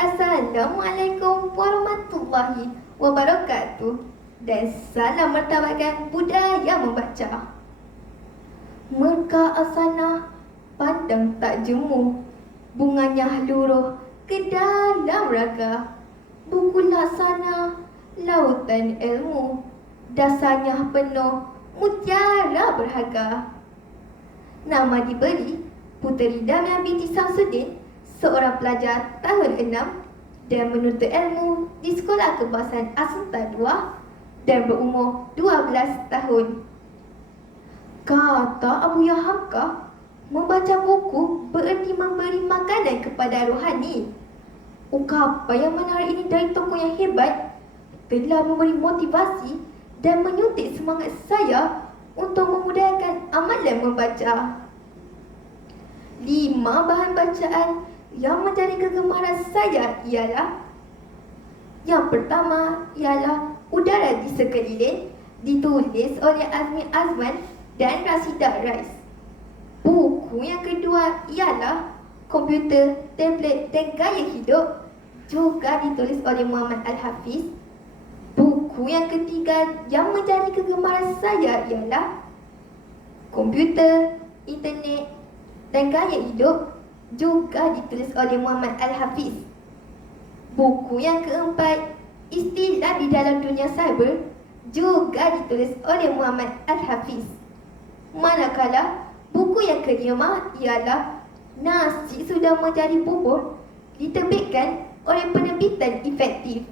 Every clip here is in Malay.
Assalamualaikum warahmatullahi wabarakatuh. Dan salam martabatkan budaya membaca. Merka asana pandang tak jemu, bunganya luruh ke dalam raga. Buku laksana lautan ilmu, dasarnya penuh mutiara berharga. Nama diberi Puteri Damia binti Samsudin, seorang pelajar tahun 6 dan menuntut ilmu di Sekolah Kebangsaan Assunta 2 dan berumur 12 tahun. Kata Abu Yahamka, membaca buku bererti memberi makanan kepada rohani. Ungkapan yang menarik ini dari tokoh yang hebat telah memberi motivasi dan menyuntik semangat saya untuk memudahkan amalan membaca. 5 bahan bacaan yang menjadi kegemaran saya ialah: yang pertama ialah Udara di Sekeliling, ditulis oleh Azmi Azman dan Rasidah Rais. Buku yang kedua ialah Komputer, Tablet dan Gaya Hidup, juga ditulis oleh Muhammad Al-Hafiz. Buku yang ketiga yang menjadi kegemaran saya ialah Komputer, Internet dan Gaya Hidup, juga ditulis oleh Muhammad Al-Hafiz. Buku yang keempat, Istilah di dalam Dunia Cyber, juga ditulis oleh Muhammad Al-Hafiz. Manakala buku yang kelima ialah Nasi Sudah Menjadi Bubur, diterbitkan oleh penerbitan Efektif.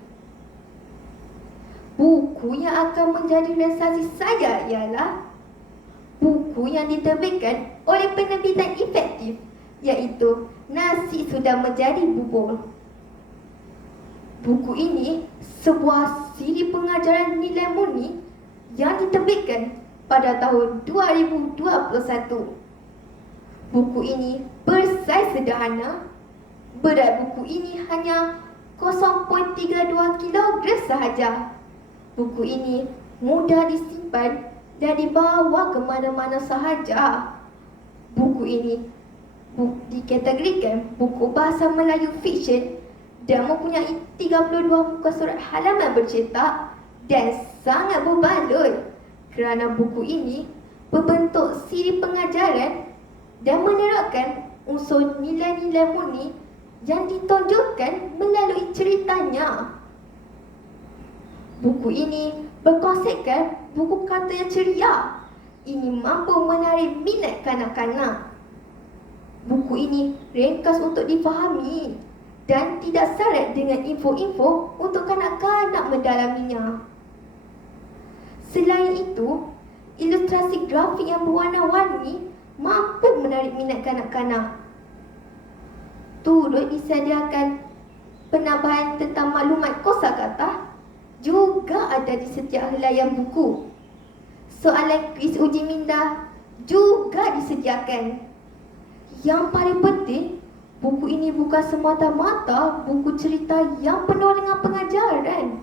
Buku yang akan menjadi realisasi saya ialah buku yang diterbitkan oleh penerbitan Efektif, iaitu Nasi Sudah Menjadi Bubur. Buku ini sebuah siri pengajaran nilai murni yang diterbitkan pada tahun 2021. Buku ini bersaiz sederhana. Berat buku ini hanya 0.32 kg sahaja. Buku ini mudah disimpan dan dibawa ke mana-mana sahaja. Buku ini dikategorikan buku bahasa Melayu fiksyen dan mempunyai 32 muka surat halaman bercetak dan sangat berbaloi kerana buku ini berbentuk siri pengajaran dan menerapkan unsur nilai-nilai murni yang ditonjolkan melalui ceritanya. Buku ini berkonsepkan buku kata yang ceria. Ini mampu menarik minat kanak-kanak. Buku ini ringkas untuk difahami dan tidak syarat dengan info-info untuk kanak-kanak mendalaminya. Selain itu, ilustrasi grafik yang berwarna-warni mampu menarik minat kanak-kanak. Turut disediakan penambahan tentang maklumat kosakata juga ada di setiap helaian buku. Soalan kuis uji minda juga disediakan. Yang paling penting, buku ini bukan semata-mata buku cerita yang penuh dengan pengajaran,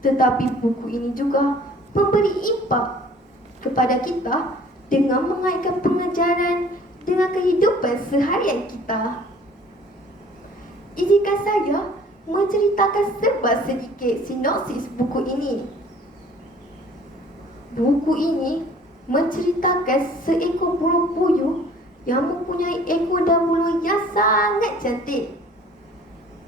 tetapi buku ini juga memberi impak kepada kita dengan mengaitkan pengajaran dengan kehidupan seharian kita. Izinkan saya menceritakan sedikit sinopsis buku ini. Buku ini menceritakan seekor burung puyuh yang mempunyai ekor dan bulu yang sangat cantik.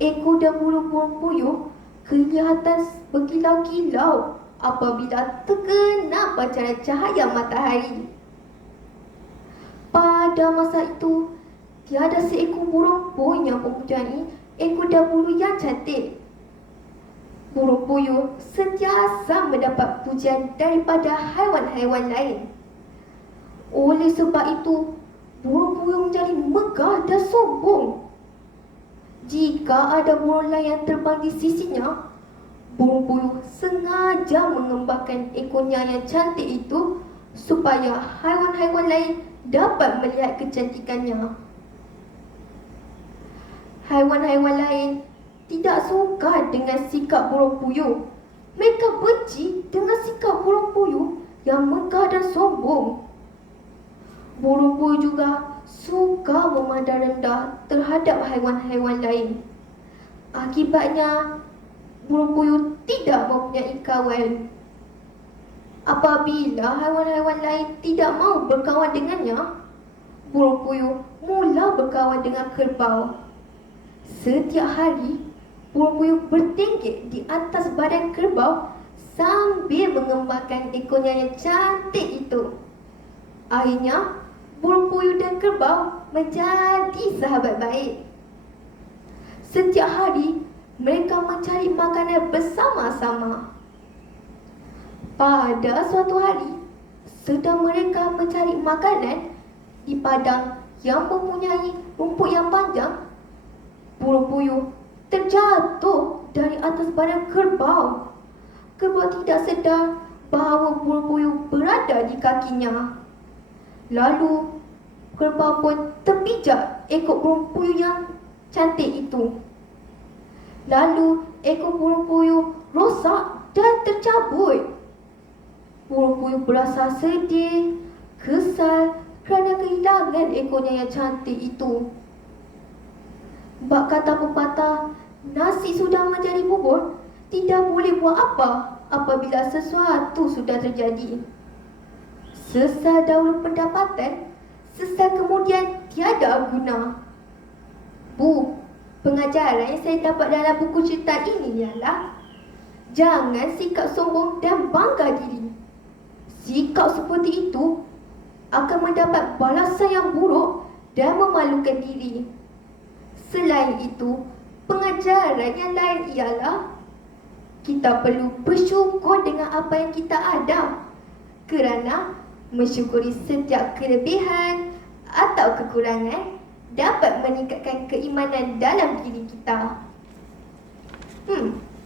Ekor dan bulu burung puyuh kelihatan berkilau-kilau apabila terkena pancaran cahaya matahari. Pada masa itu, tiada seekor burung pun yang mempunyai ekor dan bulu yang cantik. Burung puyuh sentiasa mendapat pujian daripada haiwan-haiwan lain. Oleh sebab itu, burung puyuh menjadi megah dan sombong. Jika ada burung lain yang terbang di sisinya, burung puyuh sengaja mengembangkan ekornya yang cantik itu supaya haiwan-haiwan lain dapat melihat kecantikannya. Haiwan-haiwan lain tidak suka dengan sikap burung puyuh. Mereka benci dengan sikap burung puyuh yang megah dan sombong. Burung puyuh juga suka memandang rendah terhadap haiwan-haiwan lain. Akibatnya, burung puyuh tidak mempunyai kawan. Apabila haiwan-haiwan lain tidak mahu berkawan dengannya, burung puyuh mula berkawan dengan kerbau. Setiap hari, burung puyuh bertingkik di atas badan kerbau sambil mengembangkan ekornya yang cantik itu. Akhirnya, burung puyuh dan kerbau menjadi sahabat baik. Setiap hari, mereka mencari makanan bersama-sama. Pada suatu hari, sedang mereka mencari makanan di padang yang mempunyai rumput yang panjang, burung puyuh terjatuh dari atas badan kerbau. Kerbau tidak sedar bahawa burung puyuh berada di kakinya. Lalu, kerbau pun terpijak ekor burung puyuh yang cantik itu. Lalu, ekor burung puyuh rosak dan tercabut. Burung puyuh berasa sedih, kesal kerana kehilangan ekornya yang cantik itu. Bak kata pepatah, nasi sudah menjadi bubur, tidak boleh buat apa apabila sesuatu sudah terjadi. Sesal dahulu pendapatan, sesal kemudian tiada guna. Pengajaran yang saya dapat dalam buku cerita ini ialah jangan sikap sombong dan bangga diri. Sikap seperti itu akan mendapat balasan yang buruk dan memalukan diri. Selain itu, pengajaran yang lain ialah kita perlu bersyukur dengan apa yang kita ada, kerana mensyukuri setiap kelebihan atau kekurangan dapat meningkatkan keimanan dalam diri kita.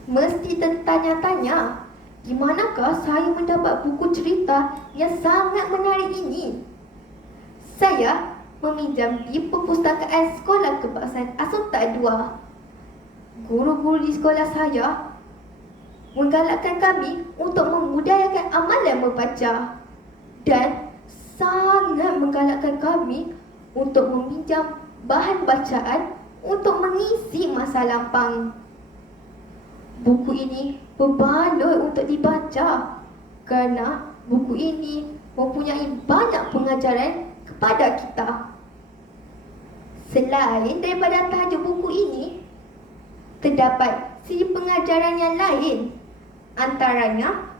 Mesti tertanya-tanya, di manakah saya mendapat buku cerita yang sangat menarik ini? Saya meminjam di perpustakaan Sekolah Kebangsaan Assunta II. Guru-guru di sekolah saya menggalakkan kami untuk membudayakan amalan membaca dan sangat menggalakkan kami untuk meminjam bahan bacaan untuk mengisi masa lapang. Buku ini berbaloi untuk dibaca kerana buku ini mempunyai banyak pengajaran kepada kita. Selain daripada tajuk buku ini, terdapat segi pengajaran yang lain. Antaranya,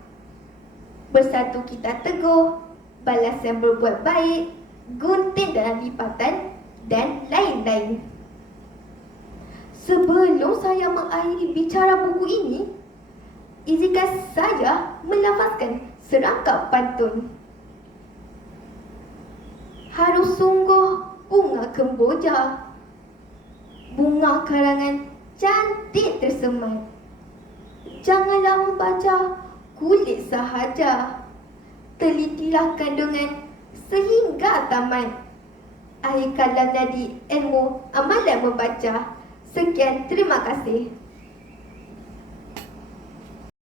bersatu kita teguh, balasan berbuat baik, gunting dalam lipatan dan lain-lain. Sebelum saya mengakhiri bicara buku ini, izinkan saya melafazkan serangkap pantun. Harus sungguh bunga kemboja, bunga karangan cantik tersemat. Janganlah membaca kulit sahaja, telitilah kandungan sehingga tamat. Akhir kalam dari ilmu amalan membaca. Sekian, terima kasih.